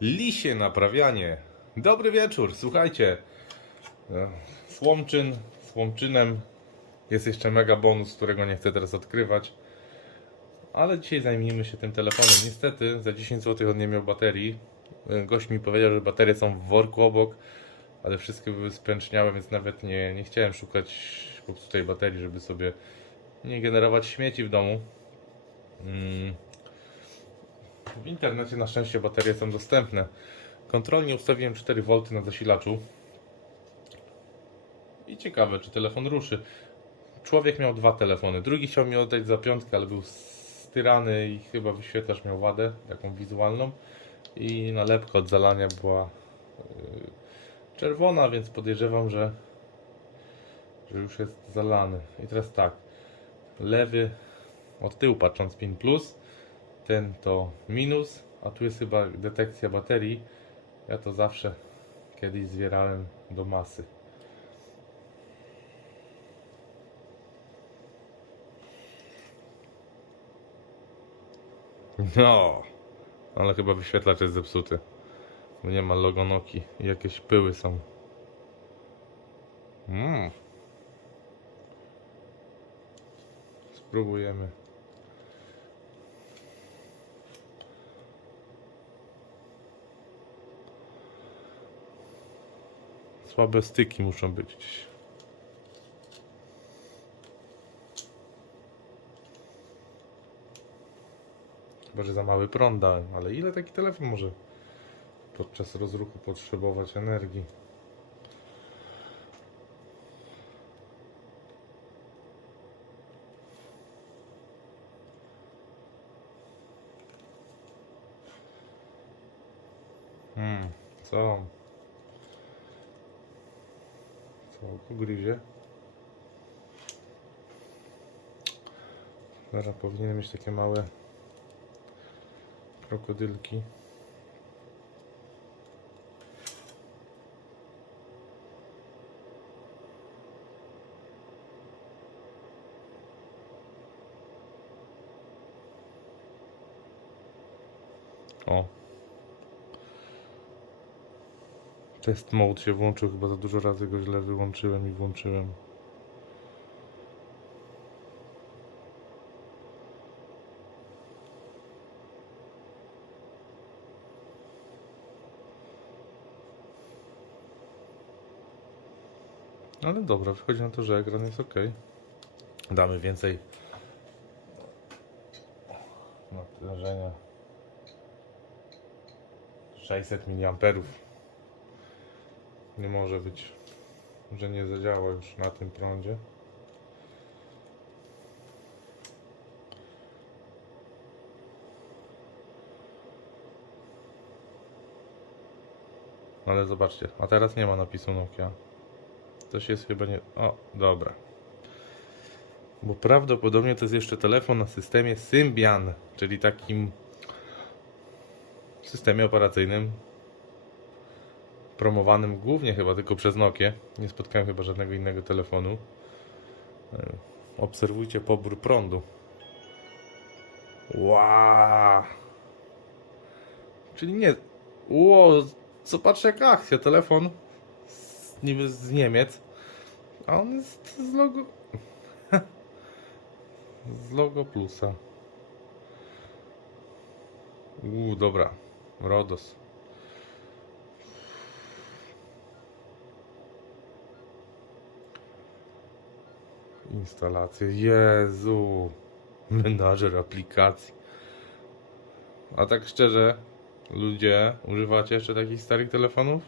Lisie naprawianie. Dobry wieczór, słuchajcie. e, Słomczyn, Słomczynem jest jeszcze mega bonus, którego nie chcę teraz odkrywać. Ale dzisiaj zajmijmy się tym telefonem. Niestety za 10 zł on nie miał baterii. E, Gość mi powiedział, że baterie są w worku obok, ale wszystkie były spręczniałe, więc nawet nie, nie chciałem szukać popsutej baterii, żeby sobie nie generować śmieci w domu. Mm. W internecie na szczęście baterie są dostępne. Kontrolnie ustawiłem 4V na zasilaczu. I ciekawe, czy telefon ruszy. Człowiek miał dwa telefony. Drugi chciał mi oddać za piątkę, ale był styrany i chyba wyświetlacz miał wadę, taką wizualną. I nalepka od zalania była yy, czerwona, więc podejrzewam, że, że już jest zalany. I teraz tak. Lewy od tyłu patrząc pin plus, ten to minus, a tu jest chyba detekcja baterii. Ja to zawsze kiedyś zwierałem do masy. No, ale chyba wyświetlacz jest zepsuty. Nie ma logo Noki i jakieś pyły są. Mm. Spróbujemy. Słabe styki muszą być gdzieś. Chyba, że za mały prąd dałem, ale ile taki telefon może podczas rozruchu potrzebować energii? Hmm, co? Co ugryzie? Zaraz powinien mieć takie małe krokodylki. O. Test mode się włączył, chyba za dużo razy go źle wyłączyłem i włączyłem. Ale dobra, wychodzi na to, że ekran jest ok. Damy więcej natężenia. 600 mA. Nie może być, że nie zadziała już na tym prądzie. Ale zobaczcie, a teraz nie ma napisu Nokia. Coś jest chyba nie... O, dobra. Bo prawdopodobnie to jest jeszcze telefon na systemie Symbian, czyli takim systemie operacyjnym promowanym głównie chyba tylko przez Nokię. Nie spotkałem chyba żadnego innego telefonu. E, Obserwujcie pobór prądu. Wow. Czyli nie. Ło, zobacz jaka akcja. Telefon z, niby z Niemiec, a on jest z logo. z logo plusa. Uuu, dobra. Rodos. Instalacje. Jezu. Menażer aplikacji. A tak szczerze, ludzie, używacie jeszcze takich starych telefonów?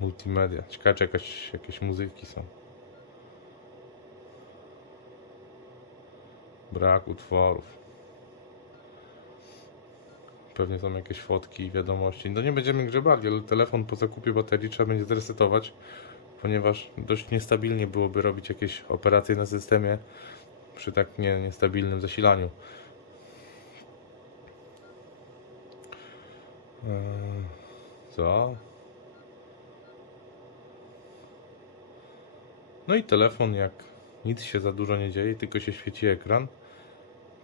Multimedia. Ciekawe, czy jakaś, jakieś muzyki są. Brak utworów. Pewnie są jakieś fotki i wiadomości. No nie będziemy grzebali, ale telefon po zakupie baterii trzeba będzie zresetować, ponieważ dość niestabilnie byłoby robić jakieś operacje na systemie przy tak nie, niestabilnym zasilaniu. Eee, Co? No i telefon, jak nic się za dużo nie dzieje, tylko się świeci ekran.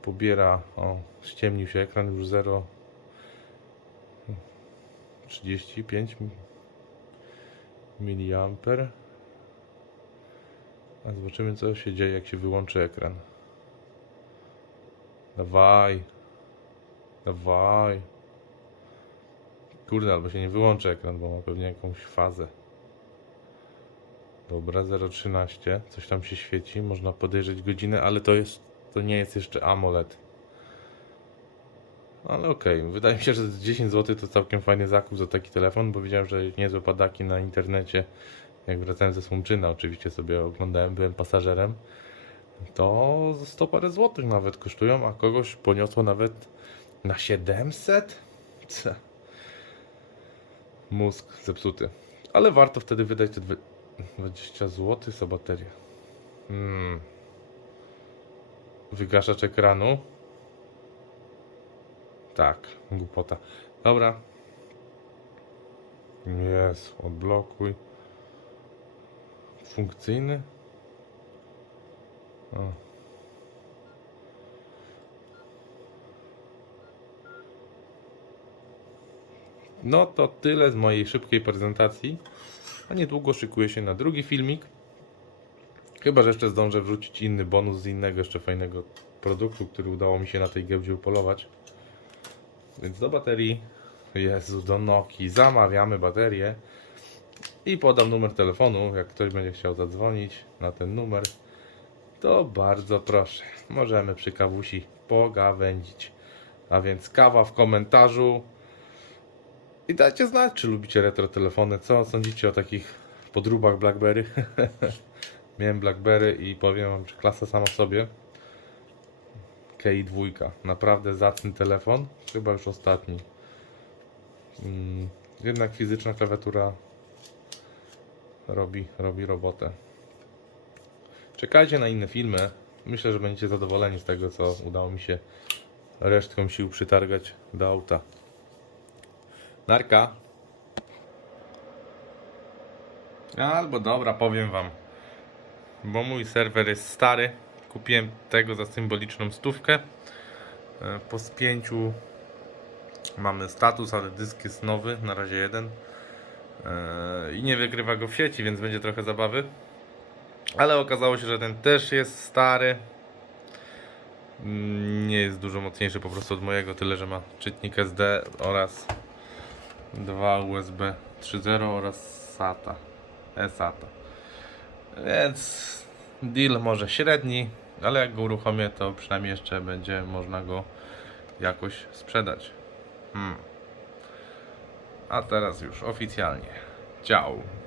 Pobiera, o, ściemnił się ekran, już 0 35 miliamper. A zobaczymy co się dzieje jak się wyłączy ekran. Dawaj. Dawaj. Kurde, albo się nie wyłączy ekran, bo ma pewnie jakąś fazę. Dobra, 0,13. Coś tam się świeci. Można podejrzeć godzinę, ale to jest. To nie jest jeszcze AMOLED. Ale okej, wydaje mi się, że z 10 zł to całkiem fajny zakup za taki telefon, bo widziałem, że niezłe padaki na internecie. Jak wracałem ze Słomczyna, oczywiście sobie oglądałem, byłem pasażerem. To za 100 parę złotych nawet kosztują, a kogoś poniosło nawet na 700? Co? Mózg zepsuty. Ale warto wtedy wydać te dwie- 20 zł za baterię. Hmm. Wygaszacz ekranu. Tak, głupota. Dobra. Jest, odblokuj. Funkcyjny. O. No to tyle z mojej szybkiej prezentacji. A niedługo szykuję się na drugi filmik. Chyba, że jeszcze zdążę wrzucić inny bonus z innego jeszcze fajnego produktu, który udało mi się na tej giełdzie upolować. Więc do baterii, Jezu, do Nokii zamawiamy baterię i podam numer telefonu, jak ktoś będzie chciał zadzwonić na ten numer, to bardzo proszę, możemy przy kawusi pogawędzić. A więc kawa w komentarzu i dajcie znać, czy lubicie retro telefony, co sądzicie o takich podróbach BlackBerry. Miałem BlackBerry i powiem wam, że klasa sama w sobie. KI2. Naprawdę zacny telefon. Chyba już ostatni. Mm, jednak fizyczna klawiatura robi, robi robotę. Czekajcie na inne filmy. Myślę, że będziecie zadowoleni z tego, co udało mi się resztką sił przytargać do auta. Narka. Albo dobra, powiem wam. Bo mój serwer jest stary. Kupiłem tego za symboliczną stówkę. E, Po spięciu mamy status, ale dysk jest nowy, na razie jeden. E, I nie wygrywa go w sieci, więc będzie trochę zabawy. Ale okazało się, że ten też jest stary. Mm, Nie jest dużo mocniejszy po prostu od mojego, tyle że ma czytnik SD oraz dwa USB 3.0 oraz SATA. E-SATA. Więc deal może średni, ale jak go uruchomię, to przynajmniej jeszcze będzie można go jakoś sprzedać. Hmm. A teraz już oficjalnie. Ciao.